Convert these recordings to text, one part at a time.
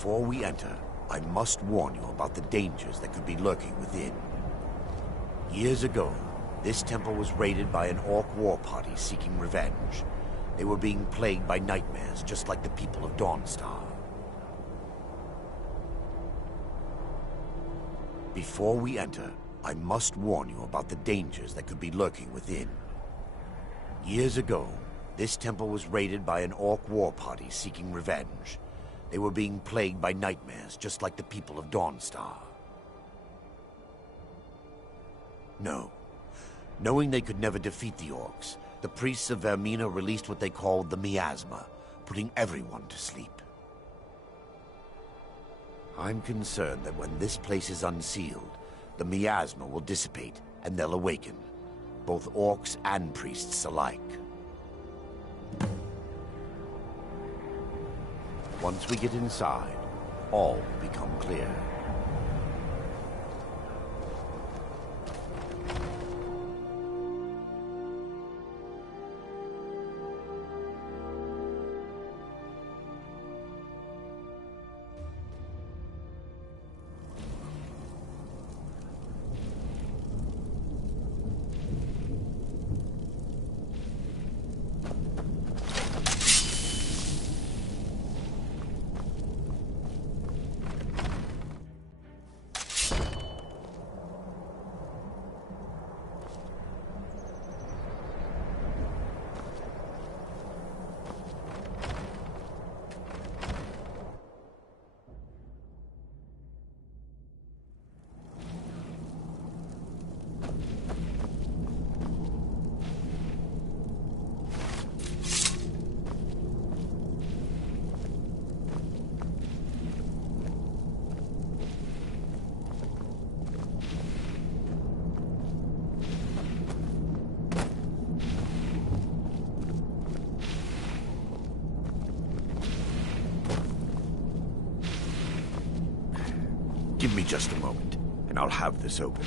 Before we enter, I must warn you about the dangers that could be lurking within. Years ago, this temple was raided by an orc war party seeking revenge. They were being plagued by nightmares, just like the people of Dawnstar. Before we enter, I must warn you about the dangers that could be lurking within. Years ago, this temple was raided by an orc war party seeking revenge. They were being plagued by nightmares, just like the people of Dawnstar. No. Knowing they could never defeat the orcs, the priests of Vermina released what they called the miasma, putting everyone to sleep. I'm concerned that when this place is unsealed, the miasma will dissipate and they'll awaken, both orcs and priests alike. Once we get inside, all will become clear. Give me just a moment, and I'll have this open.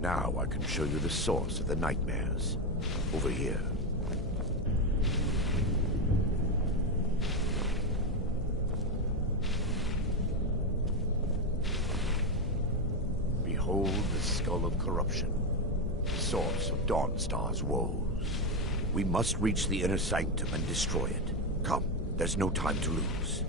Now I can show you the source of the nightmares. Over here. Behold the skull of corruption, the source of Dawnstar's woes. We must reach the inner sanctum and destroy it. Come, there's no time to lose.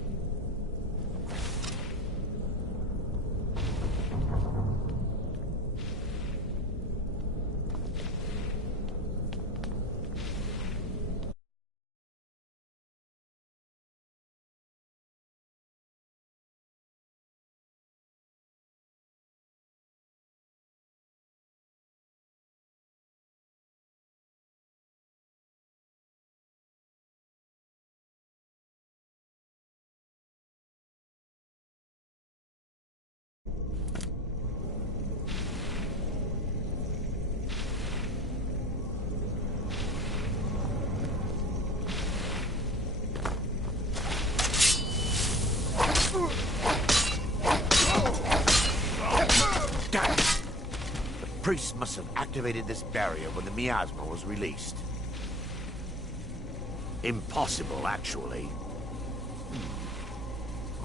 The priests must have activated this barrier when the miasma was released. Impossible, actually.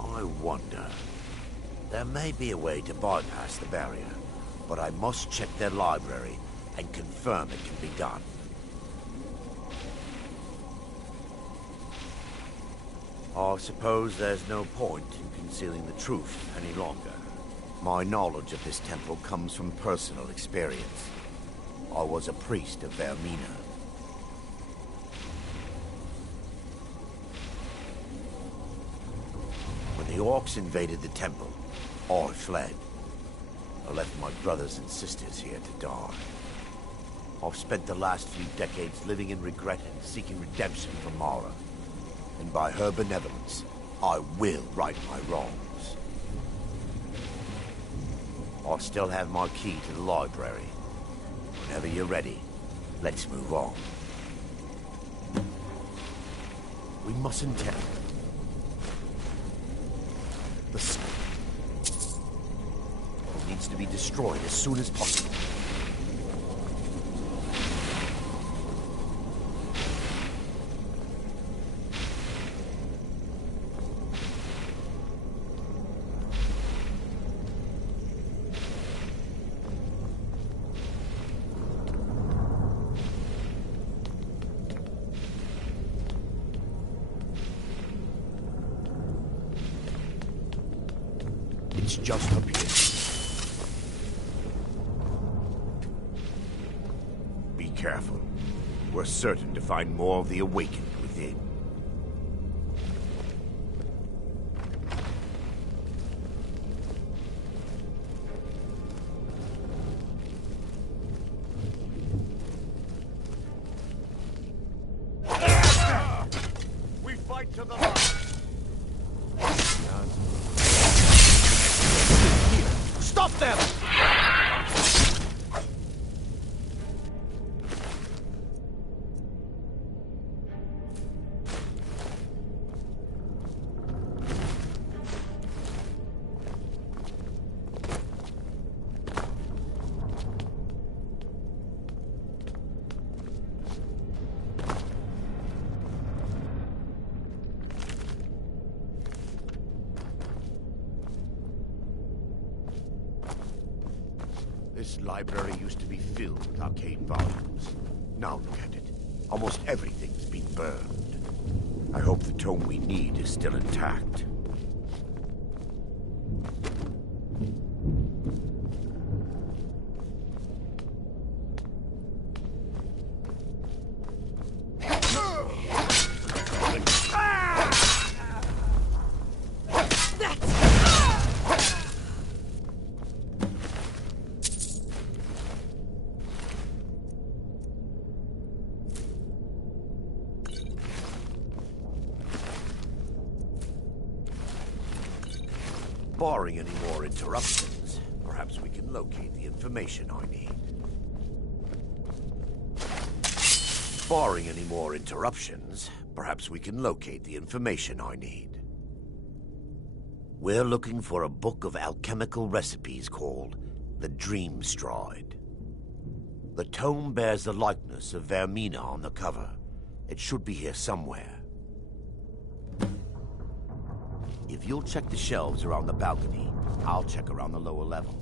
I wonder. There may be a way to bypass the barrier, but I must check their library and confirm it can be done. I suppose there's no point in concealing the truth any longer. My knowledge of this temple comes from personal experience. I was a priest of Vermina. When the orcs invaded the temple, I fled. I left my brothers and sisters here to die. I've spent the last few decades living in regret and seeking redemption from Mara. And by her benevolence, I will right my wrongs. I still have my key to the library. Whenever you're ready, let's move on. We mustn't tell. The skull needs to be destroyed as soon as possible. It's just up here. Be careful. We're certain to find more of the Awakened within. We fight to the last. Stop them! This library used to be filled with arcane volumes. Now look at it. Almost everything's been burned. I hope the tome we need is still intact. Barring any more interruptions, perhaps we can locate the information I need. Barring any more interruptions, perhaps we can locate the information I need. We're looking for a book of alchemical recipes called the Dream Stride. The tome bears the likeness of Vermina on the cover. It should be here somewhere. If you'll check the shelves around the balcony, I'll check around the lower level.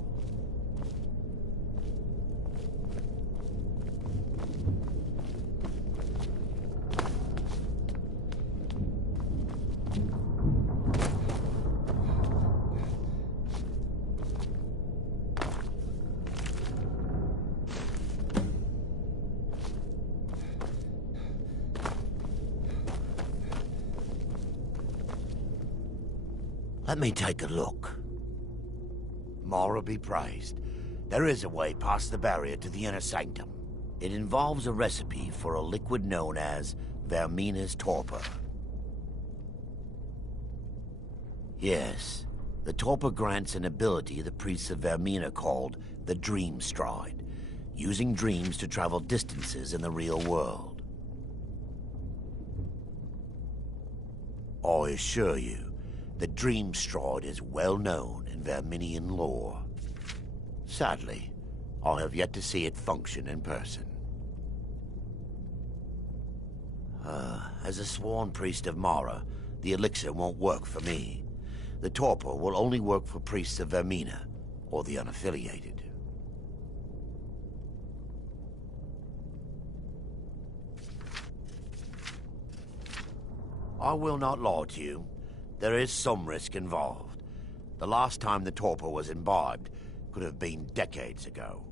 Let me take a look. Mara be praised. There is a way past the barrier to the inner sanctum. It involves a recipe for a liquid known as Vermina's torpor. Yes, the torpor grants an ability the priests of Vermina called the Dream Stride, using dreams to travel distances in the real world. I assure you, the Dream Stride is well known in Verminian lore. Sadly, I have yet to see it function in person. As a sworn priest of Mara, the elixir won't work for me. The torpor will only work for priests of Vermina, or the unaffiliated. I will not lie to you. There is some risk involved. The last time the torpor was imbibed could have been decades ago.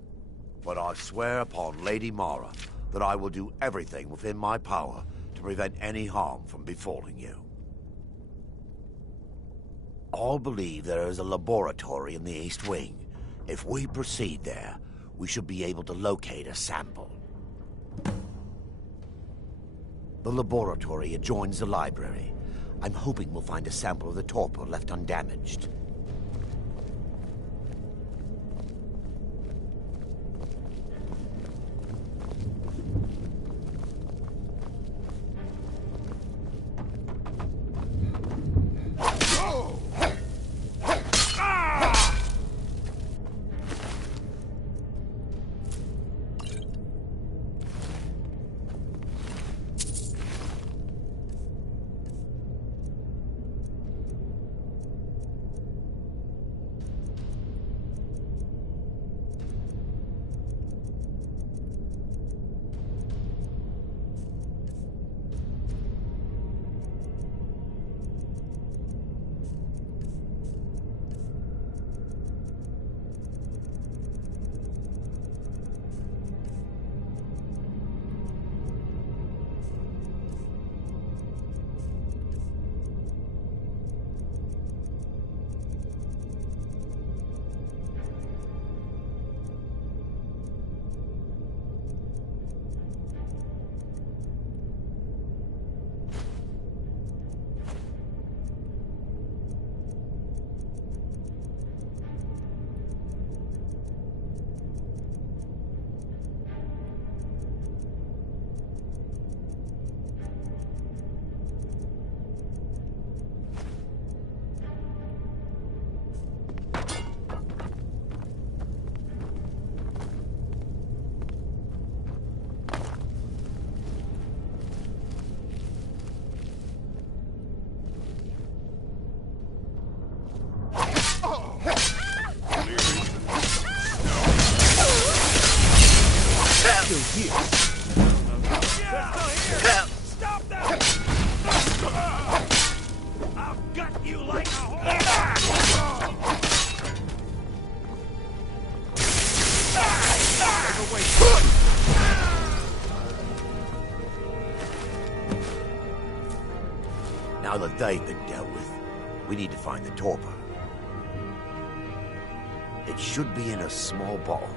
But I swear upon Lady Mara that I will do everything within my power to prevent any harm from befalling you. I believe there is a laboratory in the East Wing. If we proceed there, we should be able to locate a sample. The laboratory adjoins the library. I'm hoping we'll find a sample of the torpor left undamaged. still here. Stop that! I'll gut you like a horse! Now that they've been dealt with, we need to find the torpor. It should be in a small bottle,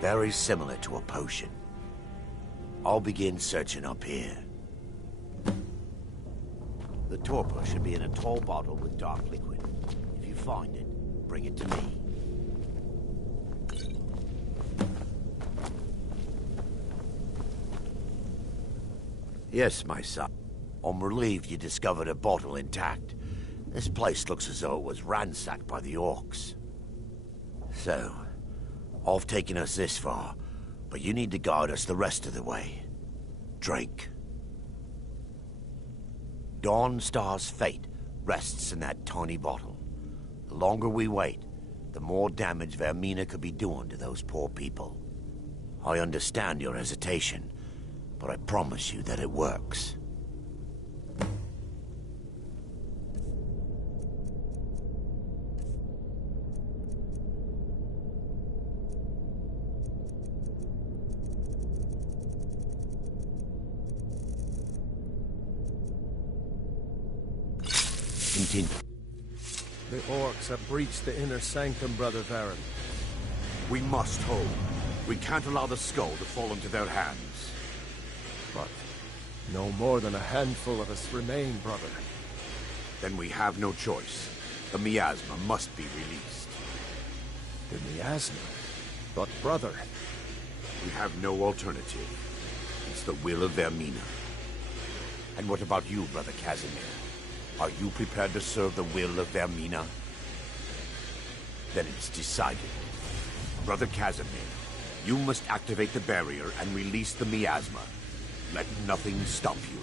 very similar to a potion. I'll begin searching up here. The torpor should be in a tall bottle with dark liquid. If you find it, bring it to me. Yes, my son. I'm relieved you discovered a bottle intact. This place looks as though it was ransacked by the orcs. So, I've taken us this far, but you need to guide us the rest of the way. Drink. Dawnstar's fate rests in that tiny bottle. The longer we wait, the more damage Vermina could be doing to those poor people. I understand your hesitation, but I promise you that it works. Continue. The orcs have breached the inner sanctum, Brother Varen. We must hold. We can't allow the skull to fall into their hands. But no more than a handful of us remain, brother. Then we have no choice. The miasma must be released. The miasma? But brother... We have no alternative. It's the will of Vermina. And what about you, Brother Casimir? Are you prepared to serve the will of Vermina? Then it's decided. Brother Casimir, you must activate the barrier and release the miasma. Let nothing stop you.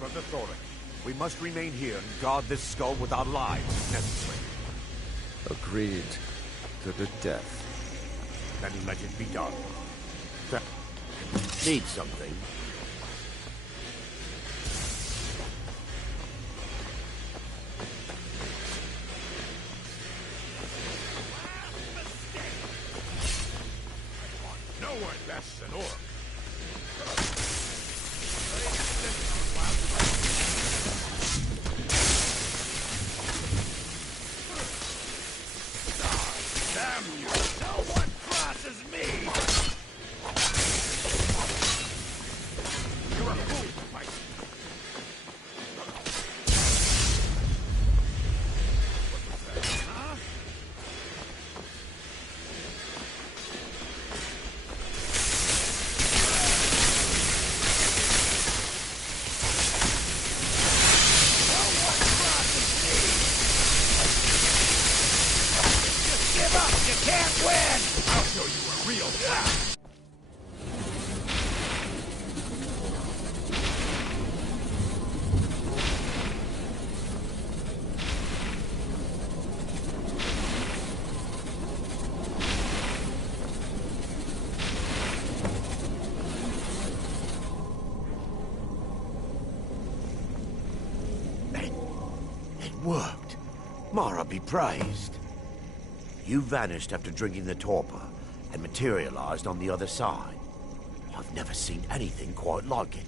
Brother Thoric, we must remain here and guard this skull with our lives if necessary. Agreed to the death. Then let it be done. Need something? No one bests an orc. Damn you! No one crosses me! You're a fool, Mike. Huh? Give up! You can't win! I'll show you a real fight! It worked. Mara be praised. You vanished after drinking the torpor and materialized on the other side. I've never seen anything quite like it.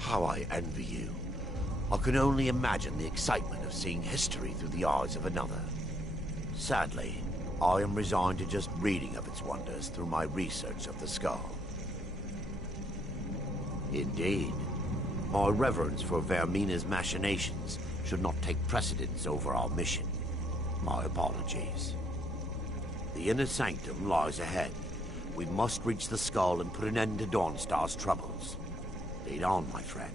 How I envy you. I can only imagine the excitement of seeing history through the eyes of another. Sadly, I am resigned to just reading of its wonders through my research of the skull. Indeed. My reverence for Vermina's machinations should not take precedence over our mission. My apologies. The inner sanctum lies ahead. We must reach the skull and put an end to Dawnstar's troubles. Lead on, my friend.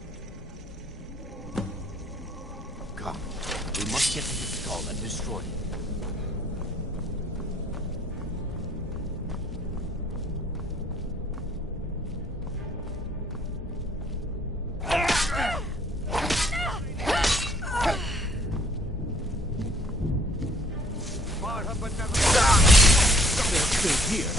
Come, we must get to the skull and destroy it. They're still here.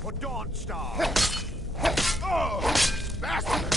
For Dawnstar! Oh, bastard!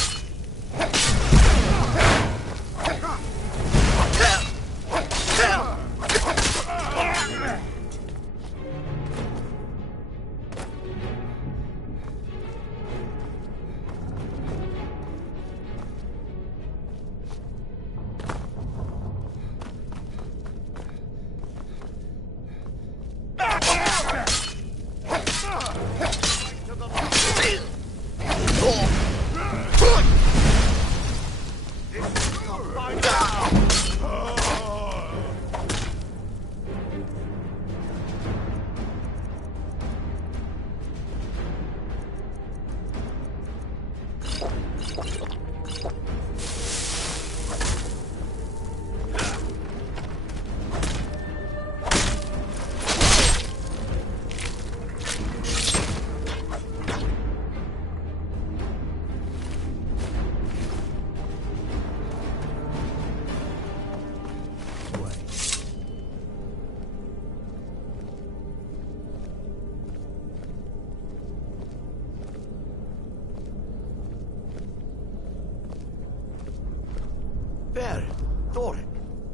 Baron, Thorin,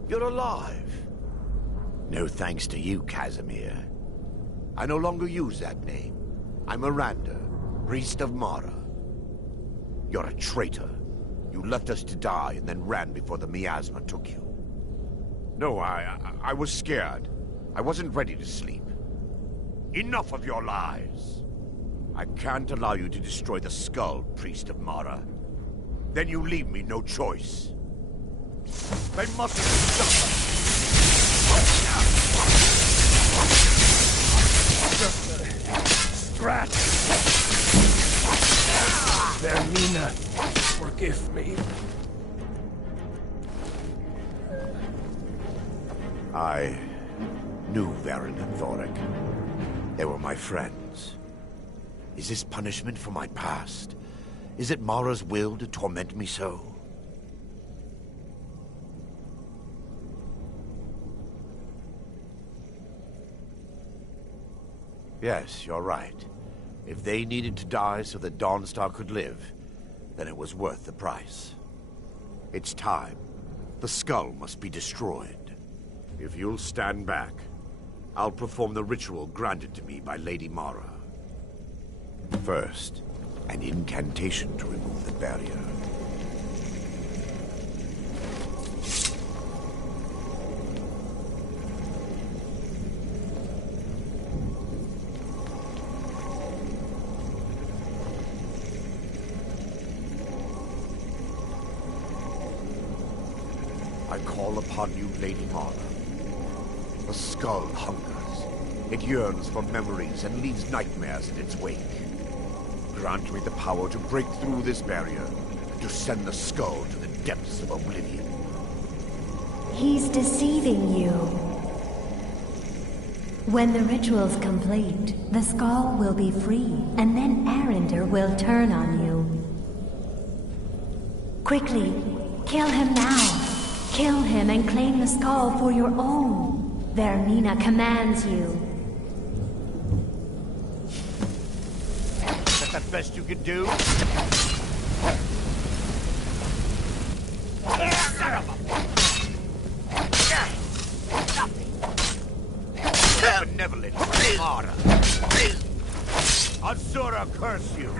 you're alive. No thanks to you, Casimir. I no longer use that name. I'm Miranda, priest of Mara. You're a traitor. You left us to die and then ran before the miasma took you. No, I was scared. I wasn't ready to sleep. Enough of your lies! I can't allow you to destroy the skull, priest of Mara. Then you leave me no choice. They mustn't stop us! Just a scratch. Vermina, forgive me. I knew Varen and Thoric. They were my friends. Is this punishment for my past? Is it Mara's will to torment me so? Yes, you're right. If they needed to die so that Dawnstar could live, then it was worth the price. It's time. The skull must be destroyed. If you'll stand back, I'll perform the ritual granted to me by Lady Mara. First, an incantation to remove the barrier. I call upon you, Lady Mara. The skull hungers. It yearns for memories and leaves nightmares in its wake. Grant me the power to break through this barrier and to send the skull to the depths of oblivion. He's deceiving you. When the ritual's complete, the skull will be free, and then Arender will turn on you. Quickly, kill him now. Kill him and claim the skull for your own. Vermina commands you. Is that the best you can do? Benevolent Mara. Azura curse you.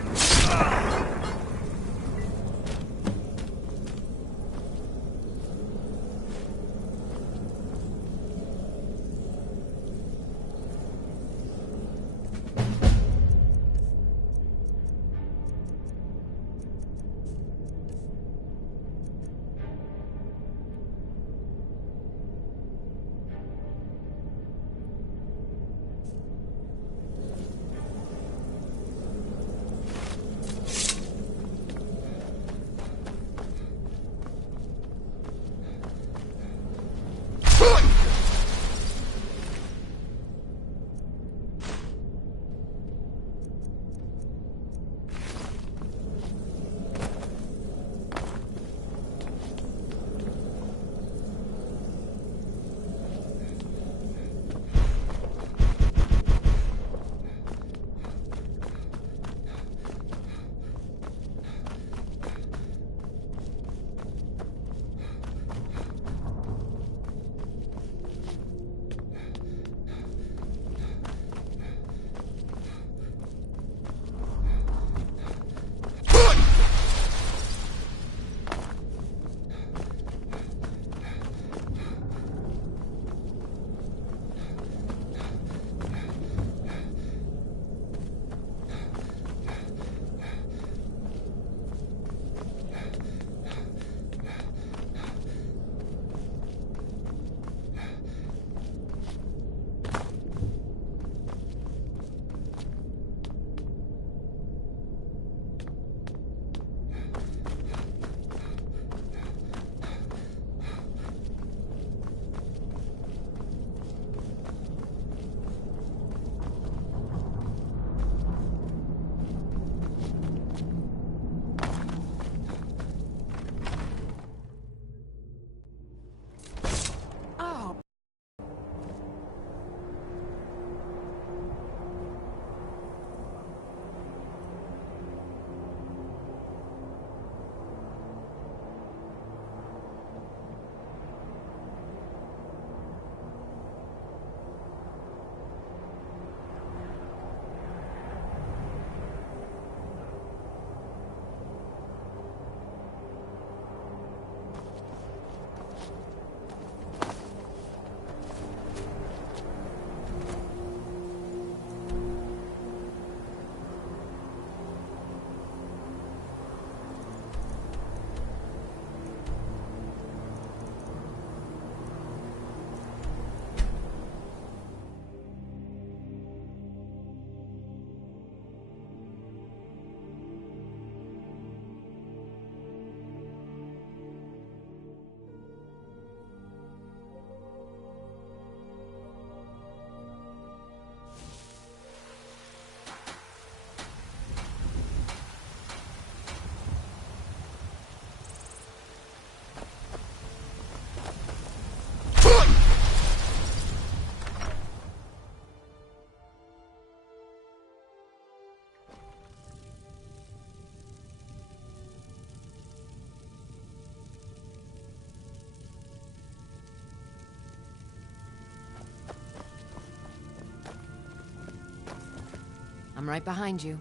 I'm right behind you.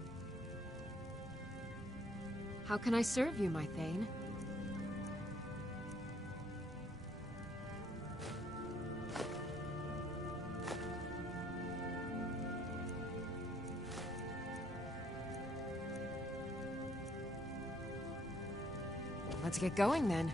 How can I serve you, my Thane? Let's get going then.